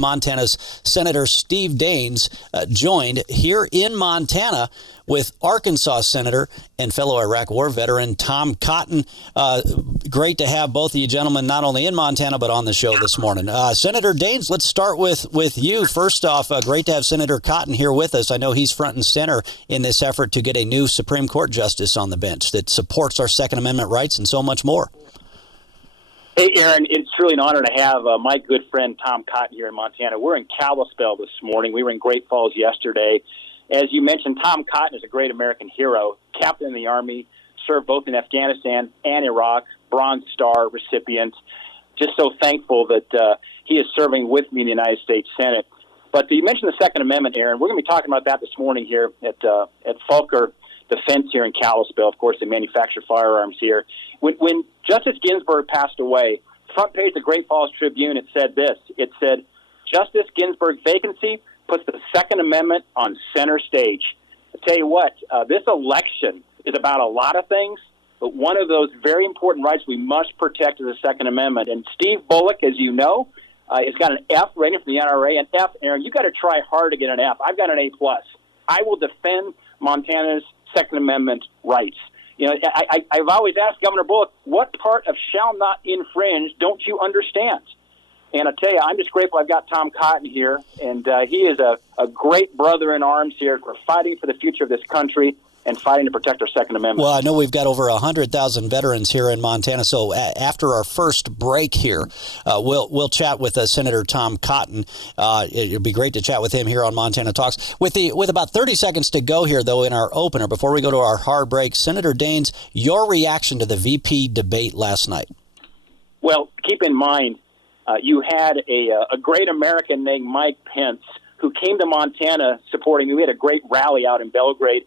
Montana's Senator Steve Daines joined here in Montana with Arkansas Senator and fellow Iraq War veteran Tom Cotton. Great to have both of you gentlemen not only in Montana but on the show this morning. Senator Daines, let's start with you. First off, great to have Senator Cotton here with us. I know he's front and center in this effort to get a new Supreme Court justice on the bench that supports our Second Amendment rights and so much more. Hey, Aaron, it's really an honor to have my good friend Tom Cotton here in Montana. We're in Kalispell this morning. We were in Great Falls yesterday. As you mentioned, Tom Cotton is a great American hero, captain in the Army, served both in Afghanistan and Iraq, Bronze Star recipient. Just so thankful that he is serving with me in the United States Senate. But you mentioned the Second Amendment, Aaron. We're going to be talking about that this morning here at Falker Defense here in Kalispell. Of course, they manufacture firearms here. When Justice Ginsburg passed away, front page of the Great Falls Tribune, it said this. It said, Justice Ginsburg's vacancy puts the Second Amendment on center stage. I tell you what, this election is about a lot of things, but one of those very important rights we must protect is the Second Amendment. And Steve Bullock, as you know, has got an F rating from the NRA. And F, Aaron, you got to try hard to get an F. I've got an A+. I will defend Montana's Second Amendment rights. You know, I've always asked Governor Bullock, what part of shall not infringe don't you understand? And I tell you, I'm just grateful I've got Tom Cotton here, and he is a great brother in arms here. We're fighting for the future of this country and fighting to protect our Second Amendment. Well, I know we've got over 100,000 veterans here in Montana, so after our first break here, we'll chat with Senator Tom Cotton. It'd be great to chat with him here on Montana Talks. With about 30 seconds to go here, though, in our opener, before we go to our hard break, Senator Daines, your reaction to the VP debate last night? Well, keep in mind, you had a great American named Mike Pence who came to Montana supporting me. We had a great rally out in Belgrade.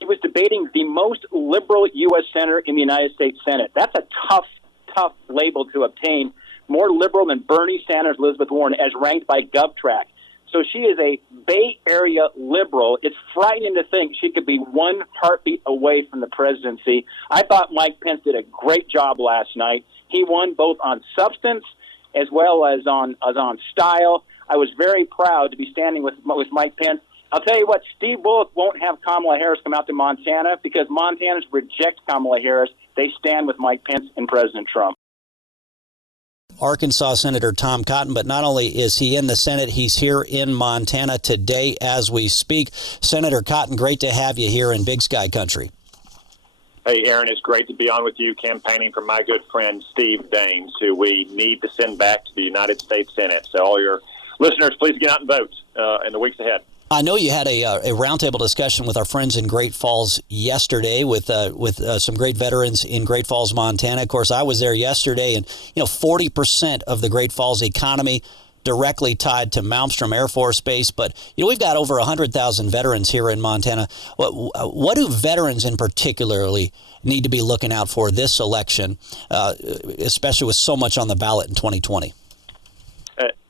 He was debating the most liberal U.S. senator in the United States Senate. That's a tough label to obtain. More liberal than Bernie Sanders, Elizabeth Warren, as ranked by GovTrack. So she is a Bay Area liberal. It's frightening to think she could be one heartbeat away from the presidency. I thought Mike Pence did a great job last night. He won both on substance as well as on style. I was very proud to be standing with Mike Pence. I'll tell you what, Steve Bullock won't have Kamala Harris come out to Montana because Montanans reject Kamala Harris. They stand with Mike Pence and President Trump. Arkansas Senator Tom Cotton, but not only is he in the Senate, he's here in Montana today as we speak. Senator Cotton, great to have you here in Big Sky Country. Hey, Aaron, it's great to be on with you campaigning for my good friend Steve Daines, who we need to send back to the United States Senate. So all your listeners, please get out and vote in the weeks ahead. I know you had a roundtable discussion with our friends in Great Falls yesterday with some great veterans in Great Falls, Montana. Of course, I was there yesterday, and 40% of the Great Falls economy directly tied to Malmstrom Air Force Base. But we've got over 100,000 veterans here in Montana. What do veterans in particularly need to be looking out for this election, especially with so much on the ballot in 2020?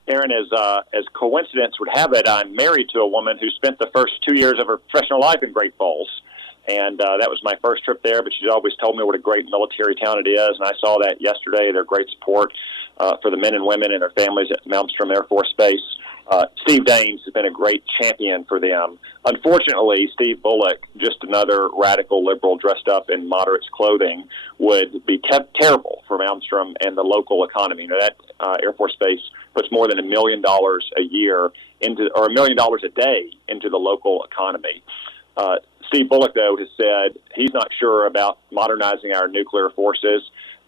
Aaron, as coincidence would have it, I'm married to a woman who spent the first 2 years of her professional life in Great Falls. And that was my first trip there, but she's always told me what a great military town it is. And I saw that yesterday, their great support for the men and women and their families at Malmstrom Air Force Base. Steve Daines has been a great champion for them. Unfortunately, Steve Bullock, just another radical liberal dressed up in moderates clothing, would be terrible for Malmstrom and the local economy. That Air Force Base puts more than $1 million a year into, or $1 million a day into the local economy. Steve Bullock, though, has said he's not sure about modernizing our nuclear forces.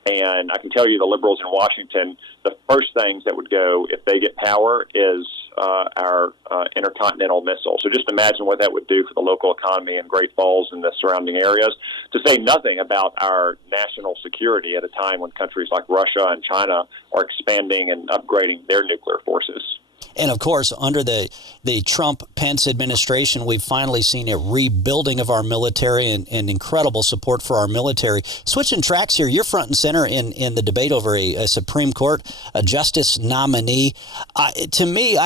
And I can tell you the liberals in Washington, the first things that would go if they get power is our intercontinental missile. So just imagine what that would do for the local economy in Great Falls and the surrounding areas, to say nothing about our national security at a time when countries like Russia and China are expanding and upgrading their nuclear forces. And, of course, under the Trump-Pence administration, we've finally seen a rebuilding of our military and incredible support for our military. Switching tracks here, you're front and center in the debate over a Supreme Court, a justice nominee. To me,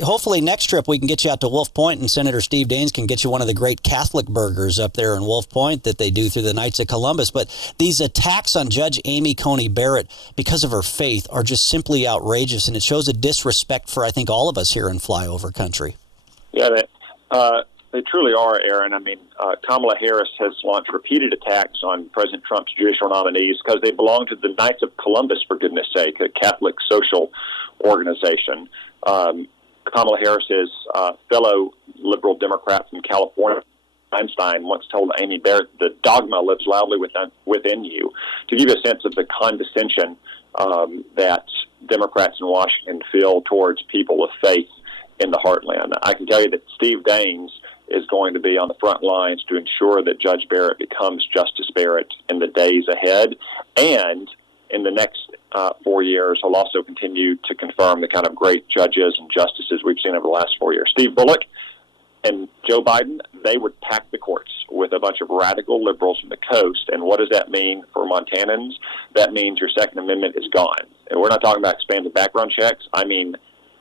hopefully next trip we can get you out to Wolf Point, and Senator Steve Daines can get you one of the great Catholic burgers up there in Wolf Point that they do through the Knights of Columbus. But these attacks on Judge Amy Coney Barrett because of her faith are just simply outrageous, and it shows a disrespect for, I think, think all of us here in flyover country. Yeah, they truly are, Aaron. I mean, Kamala Harris has launched repeated attacks on President Trump's judicial nominees because they belong to the Knights of Columbus, for goodness sake, a Catholic social organization. Kamala Harris's fellow liberal Democrat from California, Einstein, once told Amy Barrett, the dogma lives loudly within you. To give you a sense of the condescension that Democrats in Washington feel towards people of faith in the heartland, I can tell you that Steve Daines is going to be on the front lines to ensure that Judge Barrett becomes Justice Barrett in the days ahead. And in the next 4 years, he'll also continue to confirm the kind of great judges and justices we've seen over the last 4 years. Steve Bullock and Joe Biden, they would pack the courts with a bunch of radical liberals from the coast. And what does that mean for Montanans? That means your Second Amendment is gone. And we're not talking about expanded background checks. I mean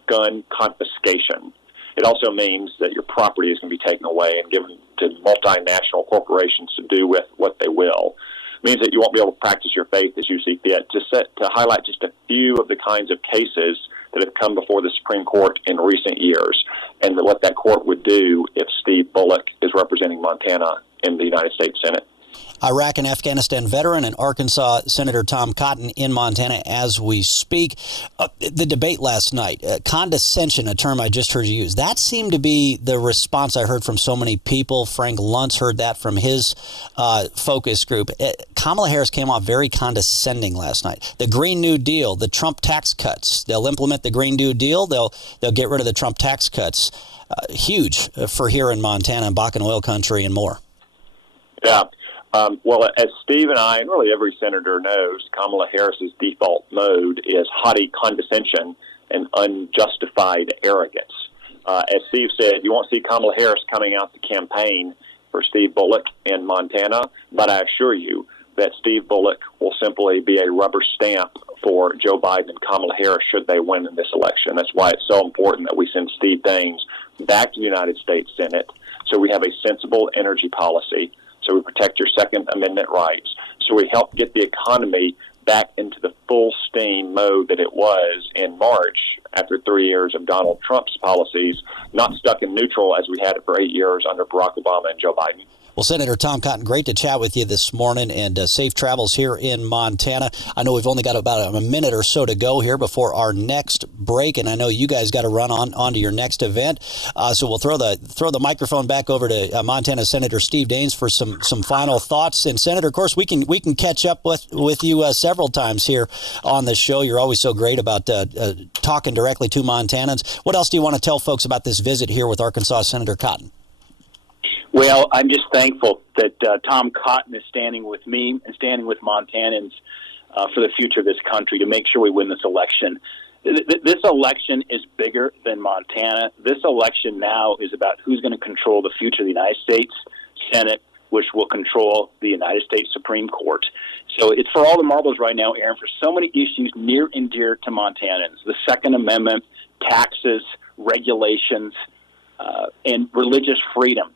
gun confiscation. It also means that your property is going to be taken away and given to multinational corporations to do with what they will. It means that you won't be able to practice your faith as you see fit. To highlight just a few of the kinds of cases that have come before the Supreme Court in recent years, and what that court would do if Steve Bullock is representing Montana in the United States Senate. Iraq and Afghanistan veteran and Arkansas Senator Tom Cotton in Montana as we speak. The debate last night, condescension, a term I just heard you use, that seemed to be the response I heard from so many people. Frank Luntz heard that from his focus group. Kamala Harris came off very condescending last night. The Green New Deal, the Trump tax cuts, they'll implement the Green New Deal, they'll get rid of the Trump tax cuts. Huge for here in Montana and Bakken oil country and more. Yeah. Well, as Steve and I, and really every senator knows, Kamala Harris's default mode is haughty condescension and unjustified arrogance. As Steve said, you won't see Kamala Harris coming out to campaign for Steve Bullock in Montana, but I assure you that Steve Bullock will simply be a rubber stamp for Joe Biden and Kamala Harris should they win in this election. That's why it's so important that we send Steve Daines back to the United States Senate so we have a sensible energy policy, so we protect your Second Amendment rights, so we help get the economy back into the full steam mode that it was in March after 3 years of Donald Trump's policies, not stuck in neutral as we had it for 8 years under Barack Obama and Joe Biden. Well, Senator Tom Cotton, great to chat with you this morning, and safe travels here in Montana. I know we've only got about a minute or so to go here before our next break, and I know you guys got to run on to your next event. So we'll throw the microphone back over to Montana Senator Steve Daines for some final thoughts. And Senator, of course, we can catch up with you several times here on the show. You're always so great about talking directly to Montanans. What else do you want to tell folks about this visit here with Arkansas Senator Cotton? Well, I'm just thankful that Tom Cotton is standing with me and standing with Montanans for the future of this country to make sure we win this election. This election is bigger than Montana. This election now is about who's going to control the future of the United States Senate, which will control the United States Supreme Court. So it's for all the marbles right now, Aaron, for so many issues near and dear to Montanans. The Second Amendment, taxes, regulations, and religious freedom.